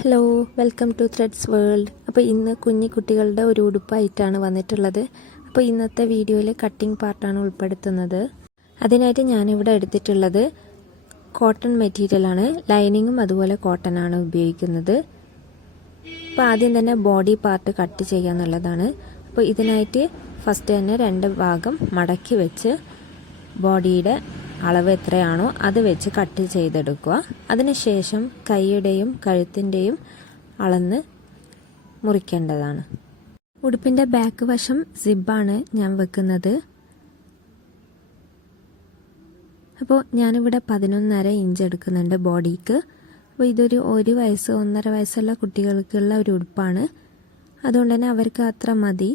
Hello, welcome to threads world. അപ്പോൾ ഇന്ന് കുഞ്ഞിക്കുട്ടികളുടെ ഒരു ഉടുപ്പായിട്ടാണ് വന്നിട്ടുള്ളത്. അപ്പോൾ ഇന്നത്തെ വീഡിയോയിൽ കട്ടിംഗ് പാർട്ടാണ് ഉൾപ്പെടുത്തുന്നത്. അതിനായിട്ട് ഞാനിവിടെ എടുത്തിട്ടുള്ളത് കോട്ടൺ മെറ്റീരിയലാണ്. ലൈനിങ്ങും അതുപോലെ കോട്ടൺ ആണ് ഉപയോഗിക്കുന്നത്. അപ്പോൾ ആദ്യം തന്നെ ബോഡി പാർട്ട് കട്ട് ചെയ്യാന്നുള്ളതാണ്. അപ്പോൾ ഇതിനായിട്ട് ഫസ്റ്റ് തന്നെ രണ്ട് ഭാഗം മടക്കി വെച്ച് ബോഡിയുടെ അളവ് എത്രയാണോ അത് വെച്ച് കട്ട് ചെയ്തെടുക്കുക. അതിനുശേഷം കൈയുടെയും കഴുത്തിൻ്റെയും അളന്ന് മുറിക്കേണ്ടതാണ്. ഉടുപ്പിൻ്റെ ബാക്ക് വശം സിബാണ് ഞാൻ വെക്കുന്നത്. അപ്പോൾ ഞാനിവിടെ 11.5 ഇഞ്ച് എടുക്കുന്നുണ്ട് ബോഡിക്ക്. അപ്പോൾ ഇതൊരു 1 വയസ്സ് 1.5 വയസ്സുള്ള കുട്ടികൾക്കുള്ള ഒരു ഉടുപ്പാണ്. അതുകൊണ്ട് തന്നെ അവർക്ക് അത്ര മതി.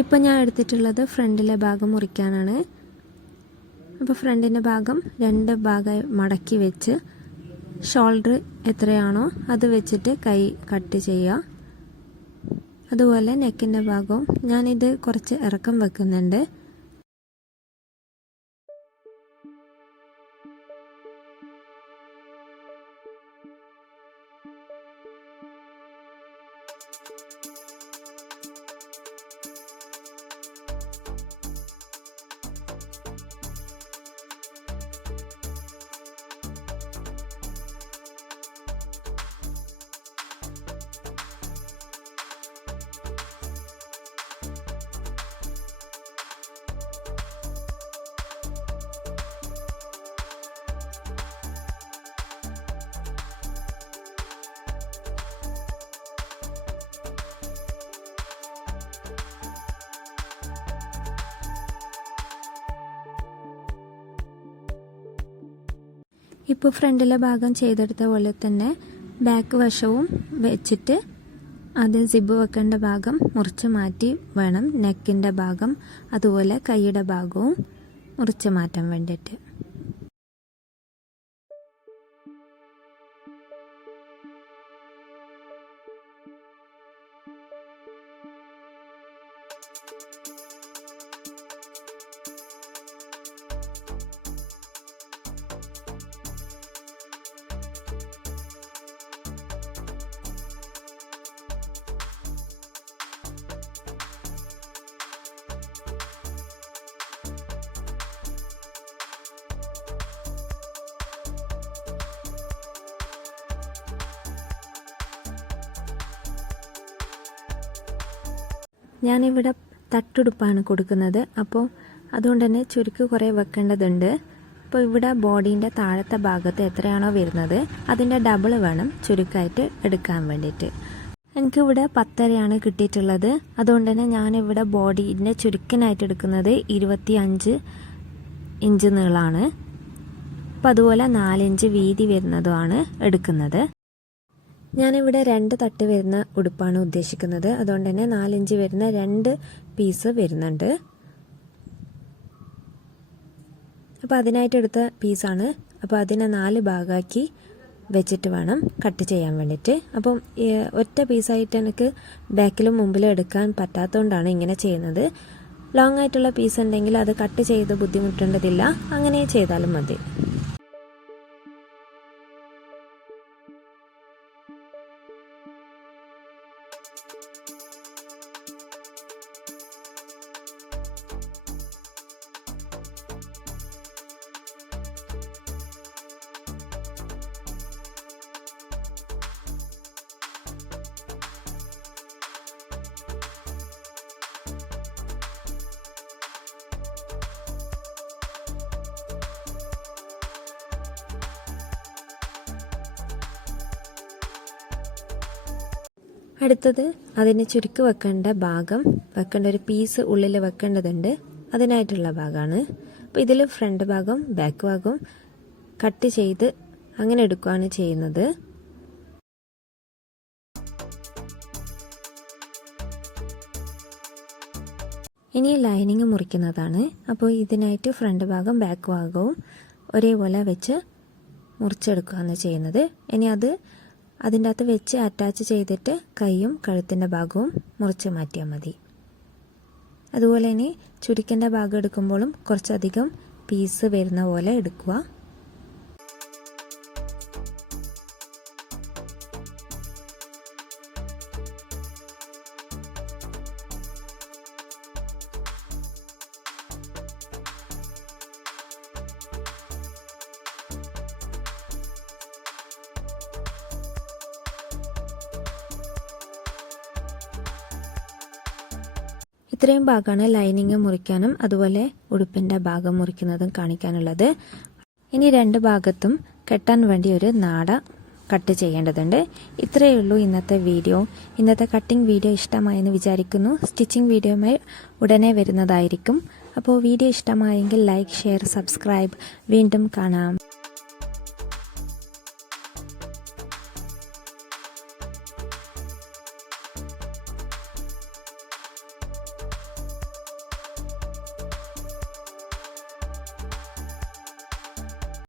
ഇപ്പം ഞാൻ എടുത്തിട്ടുള്ളത് ഫ്രണ്ടിലെ ഭാഗം മുറിക്കാനാണ്. അപ്പോൾ ഫ്രണ്ടിൻ്റെ ഭാഗം 2 ഭാഗമായി മടക്കി വെച്ച് ഷോൾഡർ എത്രയാണോ അത് വെച്ചിട്ട് കൈ കട്ട് ചെയ്യുക. അതുപോലെ നെക്കിൻ്റെ ഭാഗവും ഞാനിത് കുറച്ച് ഇറക്കം വെക്കുന്നുണ്ട്. ഇപ്പോൾ ഫ്രണ്ടിലെ ഭാഗം ചെയ്തെടുത്ത പോലെ തന്നെ ബാക്ക് വശവും വെച്ചിട്ട് ആദ്യം സിബ് വെക്കേണ്ട ഭാഗം മുറിച്ച് മാറ്റി വേണം നെക്കിൻ്റെ ഭാഗം അതുപോലെ കൈയുടെ ഭാഗവും മുറിച്ച് മാറ്റാൻ വേണ്ടിയിട്ട്. ഞാനിവിടെ തട്ടുടുപ്പാണ് കൊടുക്കുന്നത്. അപ്പോൾ അതുകൊണ്ട് തന്നെ ചുരുക്ക് കുറേ വെക്കേണ്ടതുണ്ട്. അപ്പോൾ ഇവിടെ ബോഡീൻ്റെ താഴത്തെ ഭാഗത്ത് എത്രയാണോ വരുന്നത് അതിൻ്റെ ഡബിൾ വേണം ചുരുക്കായിട്ട് എടുക്കാൻ വേണ്ടിയിട്ട്. എനിക്കിവിടെ 10.5 കിട്ടിയിട്ടുള്ളത്. അതുകൊണ്ട് തന്നെ ഞാനിവിടെ ബോഡീൻ്റെ ചുരുക്കിനായിട്ട് എടുക്കുന്നത് 25 ഇഞ്ച് നീളമാണ്. അപ്പോൾ അതുപോലെ 4 ഇഞ്ച് വീതി വരുന്നതുമാണ് എടുക്കുന്നത്. ഞാനിവിടെ 2 തട്ട് വരുന്ന ഉടുപ്പാണ് ഉദ്ദേശിക്കുന്നത്. അതുകൊണ്ട് തന്നെ 4 ഇഞ്ച് വരുന്ന 2 പീസ് വരുന്നുണ്ട്. അപ്പോൾ അതിനായിട്ട് എടുത്ത പീസാണ്. അപ്പോൾ അതിനെ 4 ഭാഗമാക്കി വെച്ചിട്ട് വേണം കട്ട് ചെയ്യാൻ വേണ്ടിയിട്ട്. അപ്പം ഒറ്റ പീസായിട്ട് എനിക്ക് ബാക്കിലും മുമ്പിലും എടുക്കാൻ പറ്റാത്തതുകൊണ്ടാണ് ഇങ്ങനെ ചെയ്യുന്നത്. ലോങ് ആയിട്ടുള്ള പീസ് ഉണ്ടെങ്കിൽ അത് കട്ട് ചെയ്ത് ബുദ്ധിമുട്ടേണ്ടതില്ല, അങ്ങനെ ചെയ്താലും മതി. അടുത്തത് അതിന് ചുരുക്ക് വെക്കേണ്ട ഭാഗം വെക്കേണ്ട ഒരു പീസ് ഉള്ളിൽ വെക്കേണ്ടതുണ്ട്. അതിനായിട്ടുള്ള ഭാഗമാണ്. അപ്പോൾ ഇതിൽ ഫ്രണ്ട് ഭാഗം ബാക്ക് ഭാഗം കട്ട് ചെയ്ത് അങ്ങനെ എടുക്കുകയാണ് ചെയ്യുന്നത്. ഇനി ലൈനിങ് മുറിക്കുന്നതാണ്. അപ്പോൾ ഇതിനായിട്ട് ഫ്രണ്ട് ഭാഗം ബാക്ക് ഭാഗവും ഒരേപോലെ വെച്ച് മുറിച്ചെടുക്കുകയാണ് ചെയ്യുന്നത്. ഇനി അതിൻ്റെ അകത്ത് വെച്ച് അറ്റാച്ച് ചെയ്തിട്ട് കൈയും കഴുത്തിൻ്റെ ഭാഗവും മുറിച്ച് മാറ്റിയാൽ മതി. അതുപോലെ ഇനി ചുരുക്കിൻ്റെ ഭാഗം എടുക്കുമ്പോഴും കുറച്ചധികം പീസ് വരുന്ന പോലെ എടുക്കുക. ഇത്രയും ഭാഗമാണ് ലൈനിങ് മുറിക്കാനും അതുപോലെ ഉടുപ്പിൻ്റെ ഭാഗം മുറിക്കുന്നതും കാണിക്കാനുള്ളത്. ഇനി രണ്ട് ഭാഗത്തും കെട്ടാൻ വേണ്ടി ഒരു നാട കട്ട് ചെയ്യേണ്ടതുണ്ട്. ഇത്രയേ ഉള്ളൂ ഇന്നത്തെ വീഡിയോ. ഇന്നത്തെ കട്ടിംഗ് വീഡിയോ ഇഷ്ടമായെന്ന് വിചാരിക്കുന്നു. സ്റ്റിച്ചിങ് വീഡിയോയുമായി ഉടനെ വരുന്നതായിരിക്കും. അപ്പോൾ വീഡിയോ ഇഷ്ടമായെങ്കിൽ ലൈക്ക്, ഷെയർ, സബ്സ്ക്രൈബ്. വീണ്ടും കാണാം.